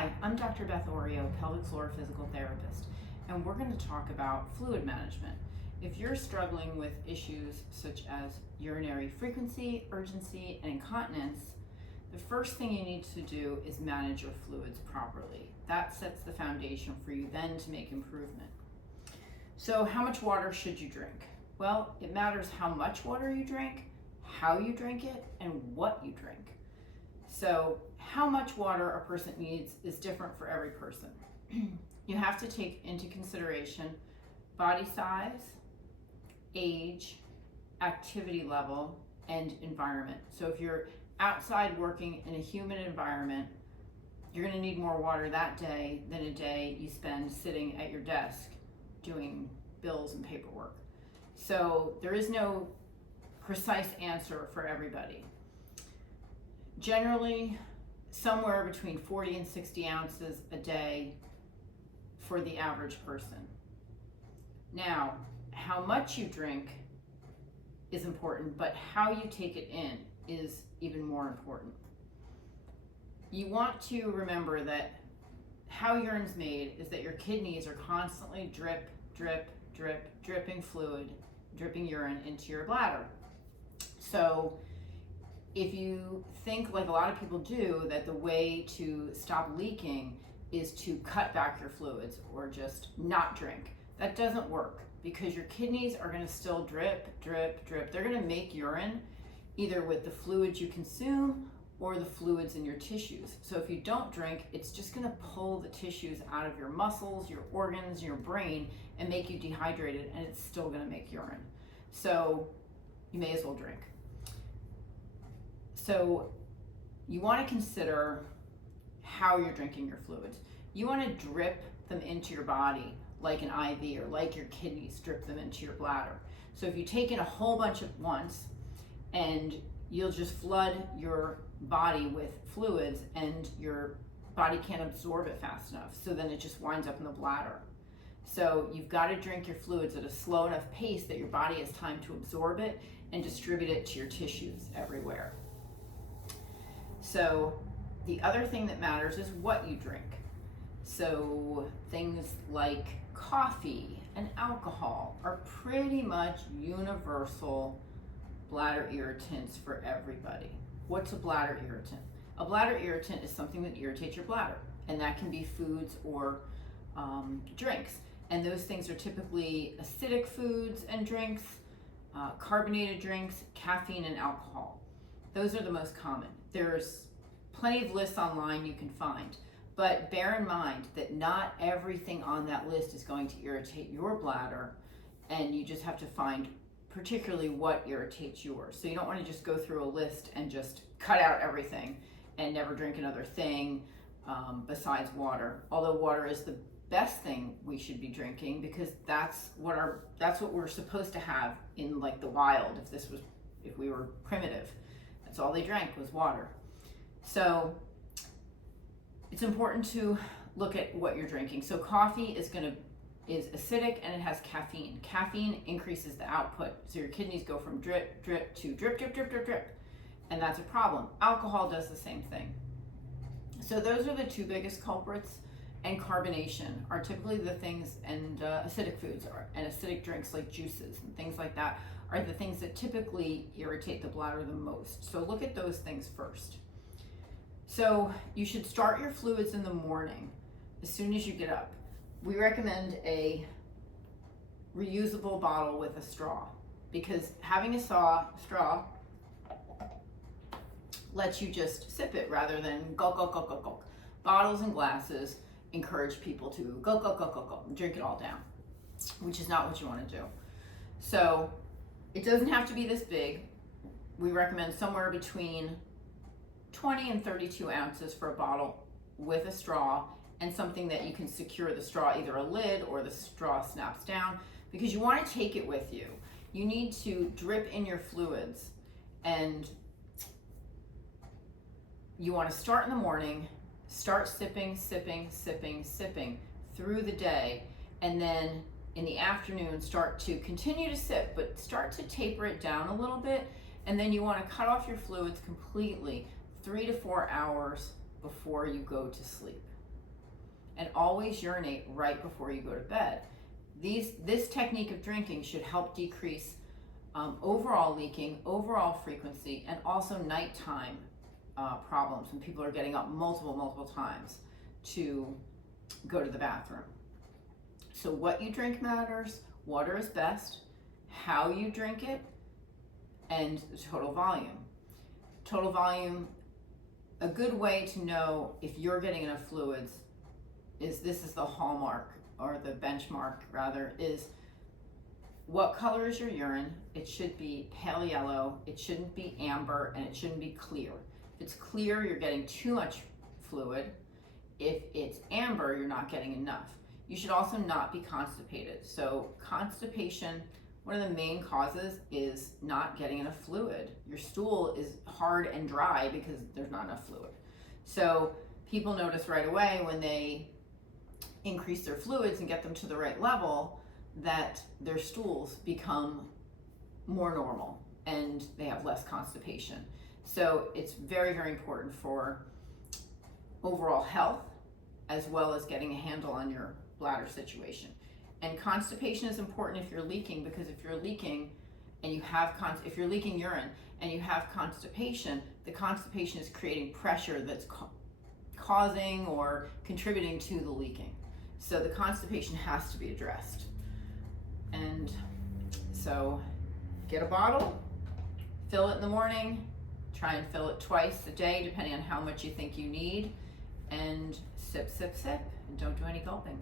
Hi, I'm Dr. Beth Oreo, pelvic floor physical therapist, and we're going to talk about fluid management. If you're struggling with issues such as urinary frequency, urgency, and incontinence, the first thing you need to do is manage your fluids properly. That sets the foundation for you then to make improvement. So how much water should you drink? Well, it matters how much water you drink, how you drink it, and what you drink. So how much water a person needs is different for every person. You have to take into consideration body size, age, activity level, and environment. So if you're outside working in a humid environment, you're going to need more water that day than a day you spend sitting at your desk doing bills and paperwork. So there is no precise answer for everybody. Generally, somewhere between 40 and 60 ounces a day for the average person. Now, how much you drink is important, but how you take it in is even more important. You want to remember that how urine's made is that your kidneys are constantly dripping fluid, dripping urine into your bladder. So if you think, like a lot of people do, that the way to stop leaking is to cut back your fluids or just not drink, that doesn't work, because your kidneys are going to still drip. They're going to make urine either with the fluids you consume or the fluids in your tissues. So if you don't drink, it's just going to pull the tissues out of your muscles, your organs, your brain, and make you dehydrated, and it's still going to make urine. So you may as well drink. So you want to consider how you're drinking your fluids. You want to drip them into your body like an IV, or like your kidneys drip them into your bladder. So if you take in a whole bunch at once, and you'll just flood your body with fluids, and your body can't absorb it fast enough, so then it just winds up in the bladder. So you've got to drink your fluids at a slow enough pace that your body has time to absorb it and distribute it to your tissues everywhere. So the other thing that matters is what you drink. So things like coffee and alcohol are pretty much universal bladder irritants for everybody. What's a bladder irritant? A bladder irritant is something that irritates your bladder, and that can be foods or drinks. And those things are typically acidic foods and drinks, carbonated drinks, caffeine, and alcohol. Those are the most common. There's plenty of lists online you can find, but bear in mind that not everything on that list is going to irritate your bladder, and you just have to find particularly what irritates yours. So you don't want to just go through a list and just cut out everything and never drink another thing besides water. Although water is the best thing we should be drinking, because that's what we're supposed to have in like the wild. If we were primitive, that's all they drank was water. So it's important to look at what you're drinking. So coffee is acidic, and it has caffeine. Caffeine increases the output, so your kidneys go from drip to drip, and that's a problem. Alcohol does the same thing. So those are the two biggest culprits, and carbonation are typically the things, and acidic foods and acidic drinks like juices and things like that are the things that typically irritate the bladder the most. So look at those things first. So you should start your fluids in the morning as soon as you get up. We recommend a reusable bottle with a straw, because having a straw lets you just sip it rather than gulp. Bottles and glasses encourage people to gulp, and drink it all down, which is not what you want to do. So it doesn't have to be this big. We recommend somewhere between 20 and 32 ounces for a bottle with a straw, and something that you can secure the straw, either a lid or the straw snaps down, because you want to take it with you. You need to drip in your fluids, and you want to start in the morning, start sipping through the day, and then in the afternoon start to continue to sip, but start to taper it down a little bit, and then you want to cut off your fluids completely 3 to 4 hours before you go to sleep. and always urinate right before you go to bed. This technique of drinking should help decrease overall leaking, overall frequency, and also nighttime problems when people are getting up multiple times to go to the bathroom. So what you drink matters, water is best, how you drink it, and total volume. Total volume, a good way to know if you're getting enough fluids is, this is the hallmark, or the benchmark rather, is what color is your urine? It should be pale yellow, it shouldn't be amber, and it shouldn't be clear. If it's clear, you're getting too much fluid. If it's amber, you're not getting enough. You should also not be constipated. So constipation, one of the main causes is not getting enough fluid. Your stool is hard and dry because there's not enough fluid. So people notice right away when they increase their fluids and get them to the right level that their stools become more normal and they have less constipation. So it's very, very important for overall health as well as getting a handle on your bladder situation. And constipation is important if you're leaking, because if you're leaking and you have if you're leaking urine and you have constipation, the constipation is creating pressure that's causing or contributing to the leaking. So the constipation has to be addressed. And so get a bottle, fill it in the morning, try and fill it twice a day depending on how much you think you need, and sip, and don't do any gulping.